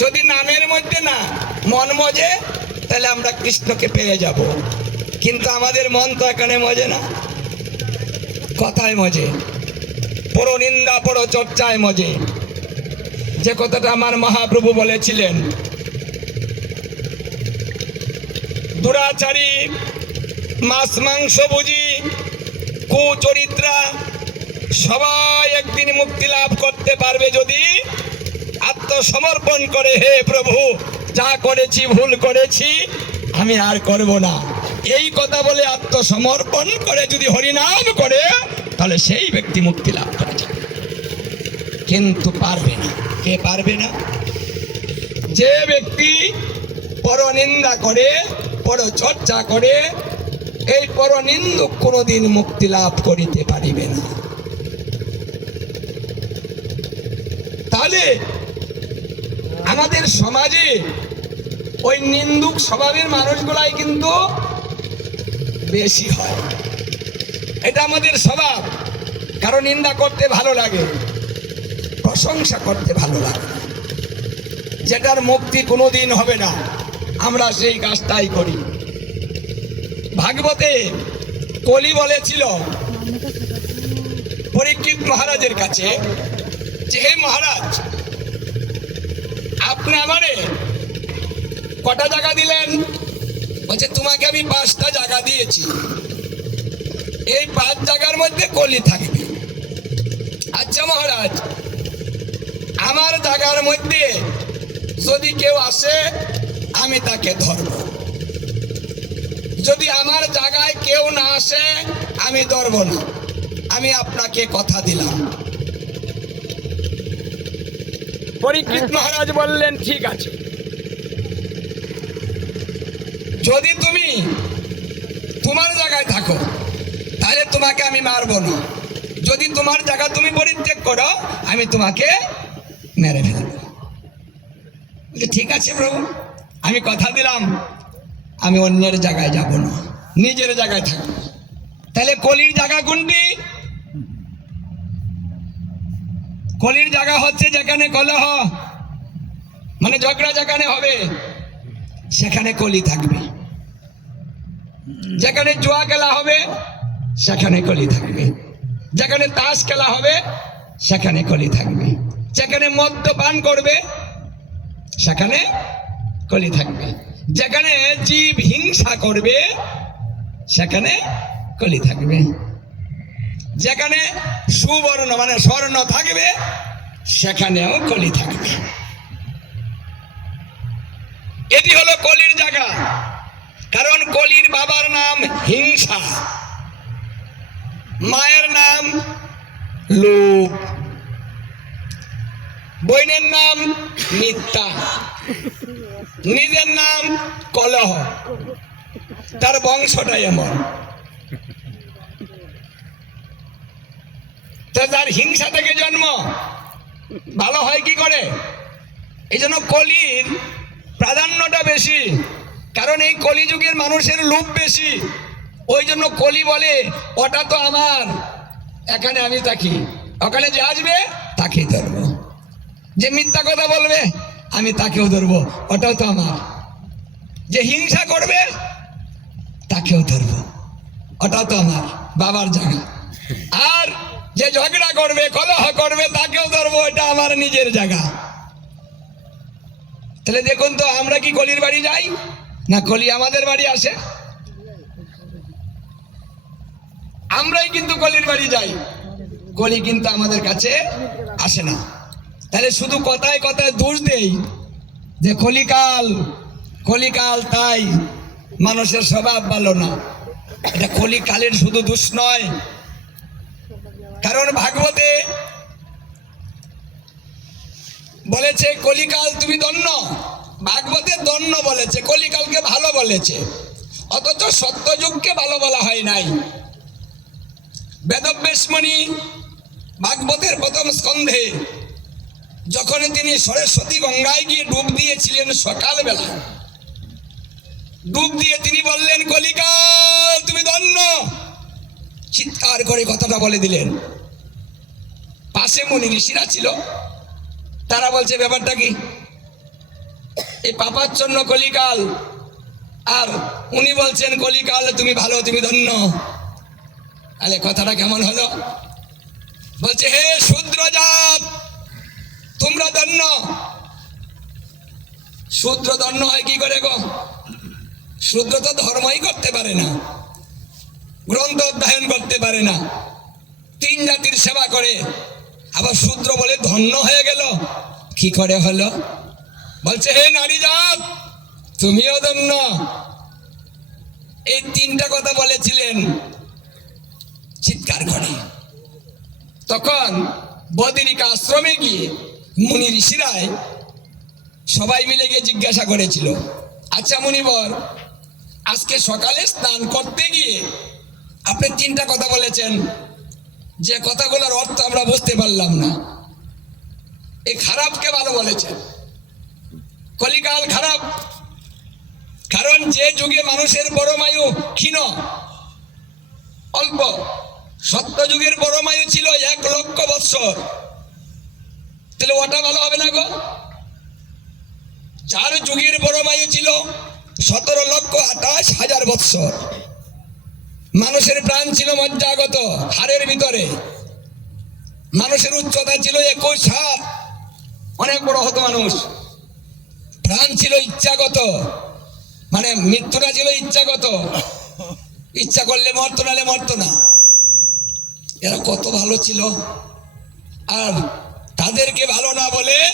যদি নামের মধ্যে না মন মজে, তাহলে আমরা কৃষ্ণকে পেয়ে যাব। কিন্তু আমাদের মন তো এখানে মজে না। কথায় মজে। পড়ো নিন্দা, পড়ো চর্চায় মজে। যে কথাটা আমার মহাপ্রভু বলেছিলেন, দুরাচারী, মাছ, মাংস বুঝি, কুচরিত্রা, সবাই একদিন মুক্তি লাভ করতে পারবে যদি আত্মসমর্পণ করে, হে প্রভু, যা করেছি, ভুল করেছি, আমি আর করব না। এই কথা বলে আত্মসমর্পণ করে যদি হরিনাম করে, তাহলে সেই ব্যক্তি মুক্তি লাভ করে কিন্তু পারবে না। কে পারবে না? যে ব্যক্তি পরনিন্দা করে পর চর্চা করে, এই পরনিন্দুক কোনোদিন মুক্তি লাভ করিতে পারিবে না। তাহলে আমাদের সমাজে ওই নিন্দুক স্বভাবের মানুষগুলাই কিন্তু বেশি হয়। এটা আমাদের স্বভাব। কারও নিন্দা করতে ভালো লাগে, প্রশংসা করতে ভালো লাগে। যেটার মুক্তি কোনোদিন হবে না, আমরা সেই কাজটাই করি। ভাগবতে কলি বলেছিল পরীক্ষিত মহারাজের কাছে যে, হে মহারাজ আপনি আমারে। কটা জায়গা দিলেন? বলছে, তোমাকে আমি পাঁচটা জায়গা দিয়েছি। এই পাঁচ জায়গার মধ্যে কলি থাকবে। আচ্ছা মহারাজ, আমার জায়গার মধ্যে যদি কেউ আসে, আমি তাকে ধরব। যদি আমার জায়গায় কেউ না আসে, আমি ধরব না। আমি আপনাকে কথা দিলাম। পরীক্ষিত মহারাজ বললেন, ঠিক আছে। যদি তুমি তোমার জায়গায় থাকো, তাহলে তোমাকে আমি মারবো না। যদি তোমার জায়গা তুমি পরিত্যাগ করো, আমি তোমাকে মেরে ফেলব। ঠিক আছে প্রভু, আমি কথা দিলাম, আমি অন্যের জায়গায় যাব না, নিজের জায়গায় থাকব। তাহলে কলির জায়গা কোনটি? কলির জায়গা হচ্ছে যেখানে কলহ মানে ঝগড়া যেখানে হবে, সেখানে কলি থাকবে। যেখানে জুয়া খেলা হবে, সেখানে কলি থাকবে। যেখানে তাস খেলা হবে, সেখানে কলি থাকবে। যেখানে মদ্যপান করবে, সেখানে কলি থাকবে। যেখানে জীব হিংসা করবে, সেখানে কলি থাকবে। যেখানে সুবর্ণ মানে স্বর্ণ থাকবে, সেখানেও কলি থাকবে। এটি হলো কলির জায়গা। কারণ কলির বাবার নাম হিংসা। মায়ের নাম লোভ। বইনের নাম মিথ্যা। নিজের নাম কলহ। তার বংশটাই এমন। তো যার হিংসা থেকে জন্ম। ভালো হয় কি করে? এই জন্য কলির প্রাধান্যটা বেশি। কারণ এই কলিযুগের মানুষের লোভ বেশি। ওই জন্য কলি বলে, ওটা তো আমার। এখানে আমি থাকি। ওখানে যে আসবে, তাকেই ধরবো। যে মিথ্যা কথা বলবে, আমি তাকেও ধরবো। ওটাও তো আমার। যে হিংসা করবে, তাকেও ধরবো। ওটাও তো আমার, বাবার জায়গা। আর যে ঝগড়া করবে, কলহ করবে, তাকেও ধরবো এটা আমার নিজের জায়গা। তাহলে দেখুন তো, আমরা কি কলির বাড়ি যাই, না কলি আমাদের বাড়ি আসে? আমরাই কিন্তু কলির বাড়ি যাই। কলি কিন্তু আমাদের কাছে আসে না। তাহলে শুধু কথায় কথায় দোষ দেই যে কলিকাল কলিকাল তাই মানুষের স্বভাব ভালো না। এটা কলিকালের শুধু দোষ নয়। কারণ ভাগবতে বলেছে, কলিকাল তুমি দন্য ভাগবতে দন্য বলেছে, কলিকালকে ভালো বলেছে। অথচ সত্যযুগকে ভালো বলা হয় নাই। বেদব্যাসমণি ভাগবতের প্রথম স্কন্ধে যখন তিনি সরস্বতী গঙ্গায় গিয়ে ডুব দিয়েছিলেন সকালবেলা, ডুব দিয়ে তিনি বললেন, কলিকাল, তুমি দন্য চিৎকার করে কথাটা বলে দিলেন। পাশে মনি ঋষিরা ছিল। তারা বলছে, ব্যাপারটা কি? এই পাপার জন্য কলিকাল। আর উনি বলছেন, কলিকাল, তুমি ভালো, তুমি ধন্য। তাহলে কথাটা কেমন হলো? বলছে, হে শূদ্র জাত তোমরা ধন্য। শূদ্র ধন্য হয় কি করে গো? শূদ্র তো ধর্মই করতে পারে না। গ্রন্থ অধ্যয়ন করতে পারে না। তিন জাতির সেবা করে। আবার শূদ্র বলে ধন্য হয়ে গেল। কি করে হলো? বলছে, হে নারী জাত, তুমিও ধন্য। এই তিনটা কথা বলেছিলেন চিৎকার করে। তখন বদিরিকা আশ্রমে গিয়ে মুনি ঋষিরায় সবাই মিলে গিয়ে জিজ্ঞাসা করেছিল আচ্ছা মুনিবর, আজকে সকালে স্নান করতে গিয়ে আপনি তিনটা কথা বলেছেন। যে কথাগুলোর অর্থ আমরা বুঝতে পারলাম না। এই খারাপকে ভালো বলেছেন? কলিকাল খারাপ। কারণ যে যুগে মানুষের পরমায়ু ক্ষীণ, অল্প, সত্য যুগের পরমায়ু ছিল এক লক্ষ বৎসর। তাহলে ওটা ভালো হবে না গো? যার যুগের পরমায়ু ছিল সতেরো লক্ষ আঠাশ হাজার বৎসর। মানুষের প্রাণ ছিল মজ্জাগত, হাড়ের ভিতরে। মানুষের উচ্চতা ছিল একুশ হাত। অনেক বড় হতো মানুষ। প্রাণ ছিল ইচ্ছাগত। মানে মৃত্যুটা ছিল ইচ্ছাগত। ইচ্ছা করলে মরতো নালে মরতো না। এরা কত ভালো ছিল। আর তাদেরকে ভালো না বলে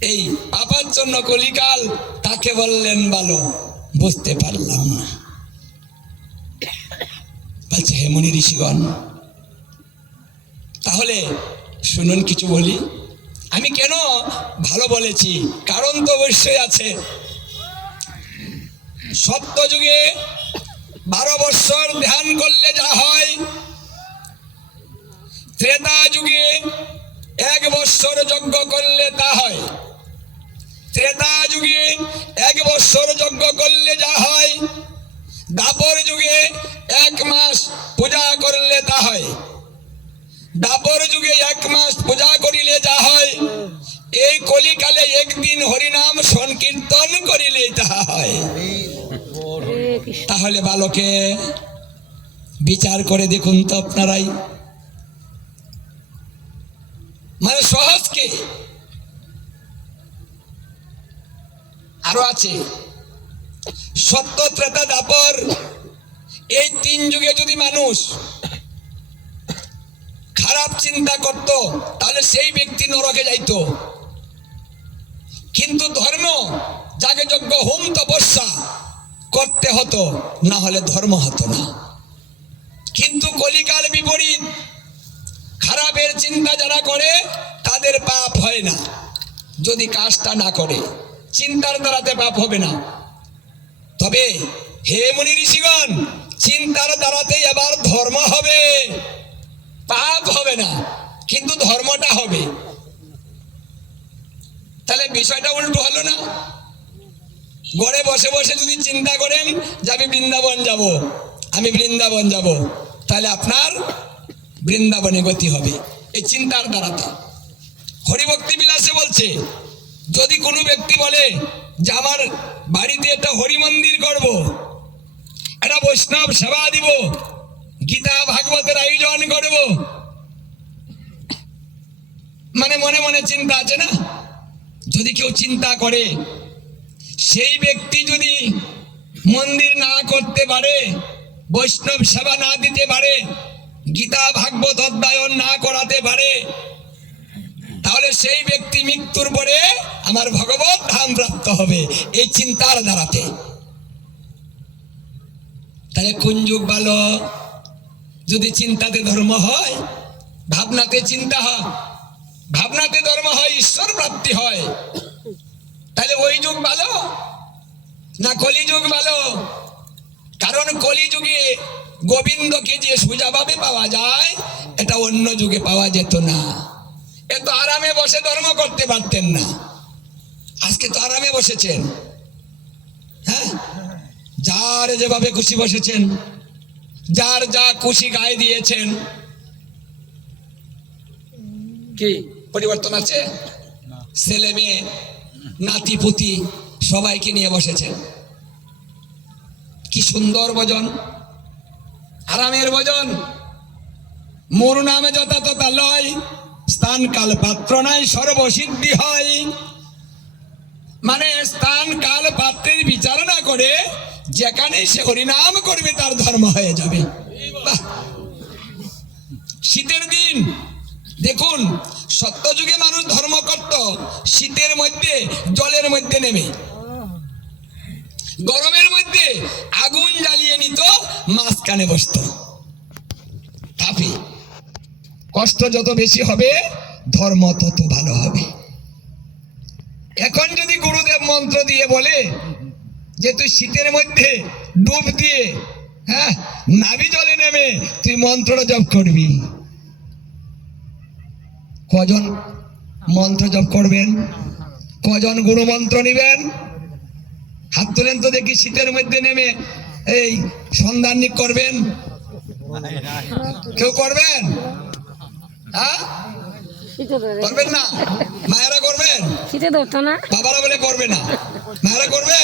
এই পাপার জন্য কলিকাল তাকে বললেন ভালো বুঝতে পারলাম না। বলছে, হে মুনি ঋষিগণ, তাহলে শুনুন কিছু বলি। আমি কেন ভালো বলেছি? কারণ তো অবশ্যই আছে। সত্য যুগে বারো বৎসর ধ্যান করলে যা হয়, ত্রেতা যুগে এক বৎসর যজ্ঞ করলে তা হয়। ত্রেতা যুগে এক বৎসর যজ্ঞ করলে যা হয় দাপর যুগে এক মাস পূজা করলে তা হয়। দাপর যুগে এক মাস পূজা করিলে যা হয়, এই কলিকালে একদিন হরিনাম সংকীর্তন করিলে তাহা হয়। তাহলে বালকে, বিচার করে দেখুন তো আপনারাই। মানে সহজ কি? আরও আছে। সত্য ত্রেতা দাপর। এই তিন যুগে যদি মানুষ খারাপ চিন্তা করত, তাহলে সেই ব্যক্তি নরকে যাইতো। কিন্তু ধর্ম যাকে যোগ্য হোম তপস্যা করতে হতো, না হলে ধর্ম হতো না। কিন্তু কলিকাল বিপরীত, খারাপের চিন্তা যারা করে, তাদের পাপ হয় না। যদি কাজটা না করে, চিন্তার দ্বারাতে পাপ হবে না। তবে হে মুনি ঋষিগণ, চিন্তার দ্বারাতে এবার ধর্ম হবে। পাপ হবে না, কিন্তু ধর্মটা হবে। তাহলে বিষয়টা উল্টো হলো না। ঘরে বসে বসে যদি চিন্তা করেন যে আমি বৃন্দাবন যাব, আমি বৃন্দাবন যাব, তাহলে আপনার বৃন্দাবনে গতি হবে, এই চিন্তার দ্বারাতে। হরিভক্তি বিলাসে বলছে, যদি কোনো ব্যক্তি বলে যে আমার বাড়িতে একটা হরি মন্দির করব, একটা বৈষ্ণব সেবা দিব, গীতা, ভাগবতের আয়োজন করব। মানে মনে মনে চিন্তা আছে না? যদি কেউ চিন্তা করে, সেই ব্যক্তি যদি মন্দির না করতে পারে, বৈষ্ণব সেবা না দিতে পারে, গীতা, ভাগবত অধ্যয়ন না করাতে পারে তাহলে সেই ব্যক্তি মৃত্যুর পরে আমার ভগবত ধাম প্রাপ্ত হবে এই চিন্তার দ্বারাতে। তাহলে কোন যুগ ভালো? যদি চিন্তাতে ধর্ম হয়, ভাবনাতে চিন্তা হয়, ভাবনাতে ধর্ম হয়, ঈশ্বর প্রাপ্তি হয়, তাহলে ওই যুগ ভালো? না কলিযুগ ভালো? কারণ কলিযুগে গোবিন্দকে যে সোজাভাবে পাওয়া যায়, এটা অন্য যুগে পাওয়া যেত না। এত আরামে বসে ধর্ম করতে পারতেন না। আজকে তো আরামে বসেছেন। হ্যাঁ? যার যেভাবে খুশি বসেছেন যার যা খুশি গায়ে দিয়েছেন। কি পরিবর্তন আছে? ছেলে মেয়ে নাতিপুতি সবাইকে নিয়ে বসেছেন। কি সুন্দর ভজন। আরামের ভজন। মোর নামে যথা তথা লয়। স্থান কাল পাত্র নাই সর্বসিদ্ধি হয়। মানে স্থান কাল পাত্রের বিচার না করে যেখানে সে হরিনাম করবে তার ধর্ম হয়ে যাবে। শীতের দিন, দেখুন, সত্যযুগে মানুষ ধর্ম করত, শীতের মধ্যে, জলের মধ্যে নেমে। গরমের মধ্যে আগুন জ্বালিয়ে নিত, মাঝখানে বসত। তাপে। কষ্ট যত বেশি হবে, ধর্ম তত ভালো হবে। এখন যদি গুরুদেব মন্ত্র দিয়ে বলে যে, তুই শীতের মধ্যে ডুব দিয়ে হ্যাঁ নাভি জলে নেমে তুই মন্ত্রটা জপ করবি। কজন মন্ত্র জপ করবেন? কজন গুরু মন্ত্র নিবেন? হাত তোলেন তো দেখি শীতের মধ্যে নেমে এই সন্ধানিক করবেন। কেউ করবেন? হ্যাঁ? করবেন না? মায়েরা করবেন? শীতে ধরতো না। বাবারা বলে করবে না। মায়েরা করবে?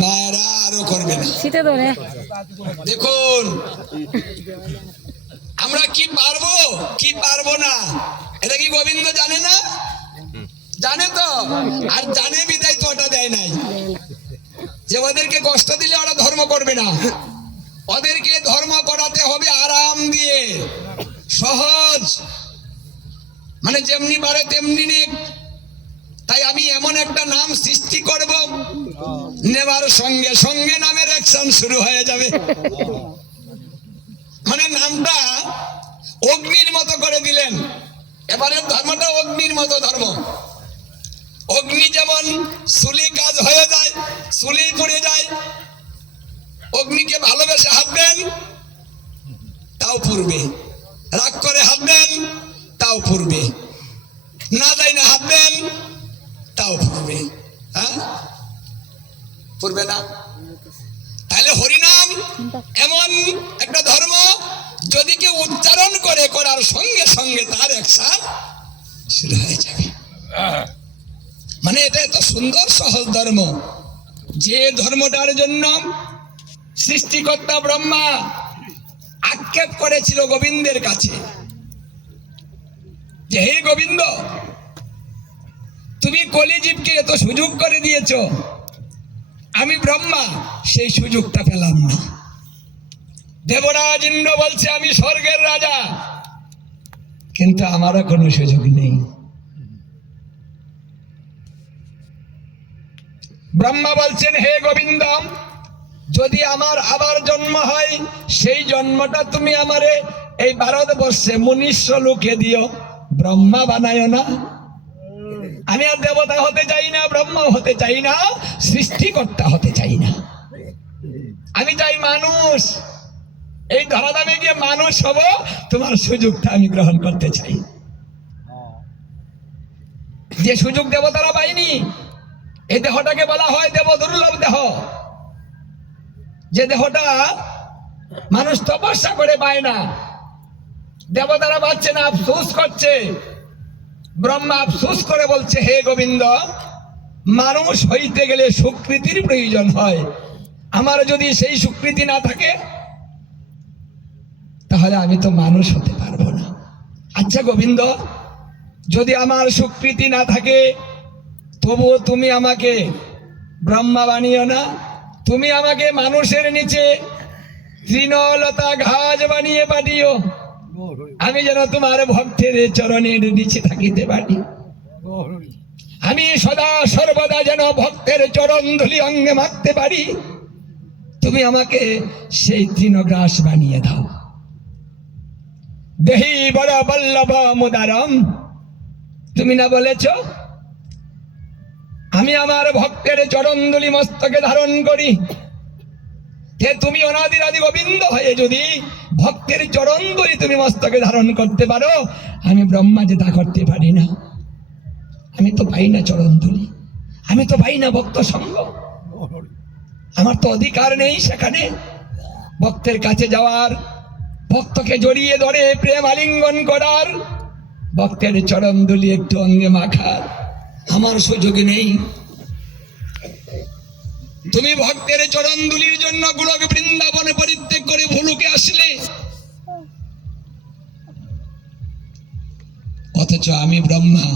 মায়েরা আরও করবে না। শীতে ধরে। দেখুন আমরা কি পারব কি পারব না? এটা কি গোবিন্দ জানে না? জানে তো। আর জানে বিদায় তো ওটা দেয় নাই। যে ওদেরকে কষ্ট দিলে ওরা ধর্ম করবে না। ওদেরকে ধর্ম করাতে হবে আরাম দিয়ে। সহজ। মানে যেমনি পারে তেমনি নিক। তাই আমি এমন একটা নাম সৃষ্টি করব, নেবার সঙ্গে সঙ্গে নামের অ্যাকশন শুরু হয়ে যাবে। মানে নামটা অগ্নির মতো করে দিলেন। এবারে ধর্মটা অগ্নির মতো ধর্ম। অগ্নি যেমন সুলি কাজ হয়ে যায়, সুলি পড়ে যায়, অগ্নিকে ভালোবেসে হাত দেন, তাও পূর্বে রাগ করে হাত দেন তাও পূর্বে না যাই না হাত দেন তাও পূর্বে হ্যাঁ? পূর্বে না? তাহলে হরিনাম এমন একটা ধর্ম, যদি কেউ উচ্চারণ করে করার সঙ্গে সঙ্গে তার শুরু হয়ে যাবে। মানে এটা এত সুন্দর সহজ ধর্ম। যে ধর্মটার জন্য সৃষ্টিকর্তা ব্রহ্মা আক্ষেপ করেছিল গোবিন্দের কাছে যে, হে গোবিন্দ, তুমি কলিজীবকে এত সুযোগ করে দিয়েছ। আমি ব্রহ্মা, সেই সুযোগটা পেলাম না। দেবরাজ ইন্দ্র বলছে, আমি স্বর্গের রাজা। কিন্তু আমারও কোনো সুযোগ নেই। ব্রহ্মা বলছেন, হে গোবিন্দ যদি আমার আবার জন্ম হয়, সেই জন্মটা তুমি আমারে এই ভারতবর্ষে মনীষ্য লোকে দিও। ব্রহ্মা বানায় না। আমি আর দেবতা হতে চাই না, ব্রহ্মা হতে চাই না, সৃষ্টিকর্তা হতে চাই না। আমি চাই মানুষ। এই ধরাধামে গিয়ে মানুষ হব, তোমার সুযোগটা আমি গ্রহণ করতে চাই। যে সুযোগ দেবতারা পাইনি এই দেহটাকে বলা হয় দেব দুর্লভ দেহ। যে দেহটা মানুষ তপস্যা করে পায় না। দেবতারা পাচ্ছে না, আফসোস করছে। ব্রহ্মা আফসোস করে বলছে, হে গোবিন্দ, মানুষ হইতে গেলে সুকৃতির প্রয়োজন হয়। আমার যদি সেই সুকৃতি না থাকে, তাহলে আমি তো মানুষ হতে পারব না। আচ্ছা গোবিন্দ, যদি আমার সুকৃতি না থাকে, তবুও তুমি আমাকে ব্রহ্মা বানিও না। তুমি আমাকে মানুষের নিচে তৃণলতা ঘাস বানিয়ে পাঠিও। আমি যেন তোমার ভক্তের চরণের নিচে থাকিতে পারি। আমি সদা সর্বদা যেন ভক্তের চরণ ধুলি অঙ্গে মাখতে পারি। তুমি আমাকে সেই তৃণগ্রাস বানিয়ে দাও। দেহি বড় বল্লভ মুদারম, তুমি না বলেছ? আমি আমার ভক্তের চরণদুলি মস্তকে ধারণ করি। যে তুমি অনাদির আদি গোবিন্দ হয়ে যদি ভক্তের চরণদুলি তুমি মস্তকে ধারণ করতে পারো, আমি ব্রহ্মা যে তা করতে পারি না। আমি তো পাই না চরণদুলি আমি তো পাই না ভক্ত সঙ্গ। আমার তো অধিকার নেই সেখানে। ভক্তের কাছে যাওয়ার, ভক্তকে জড়িয়ে ধরে প্রেম আলিঙ্গন করার, ভক্তের চরণ দুলি একটু অঙ্গে মাখার। আমার সুযোগ নেই। তুমি ভক্তের চরণ দুলির জন্য গুলোকে বৃন্দাবনে পরিত্যাগ করে ভুলুকে আসলে। অথচ আমি ব্রহ্মা,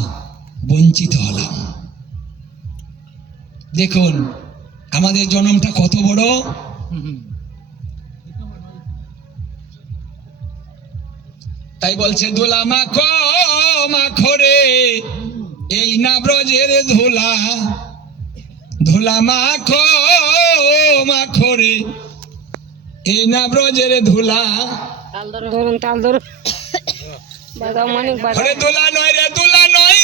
বঞ্চিত হলাম। দেখুন, আমাদের জন্মটা কত বড়? তাই বলছে দোলা মাখো মাখো রে, এই না ব্রজের ধুলা। ধুলা মাখো মাখো রে এই না ব্রজের ধুলা। তাল ধরুন ধরুন তাল ধরুন। বাদাম দোলা নয় রে দোলা নয়।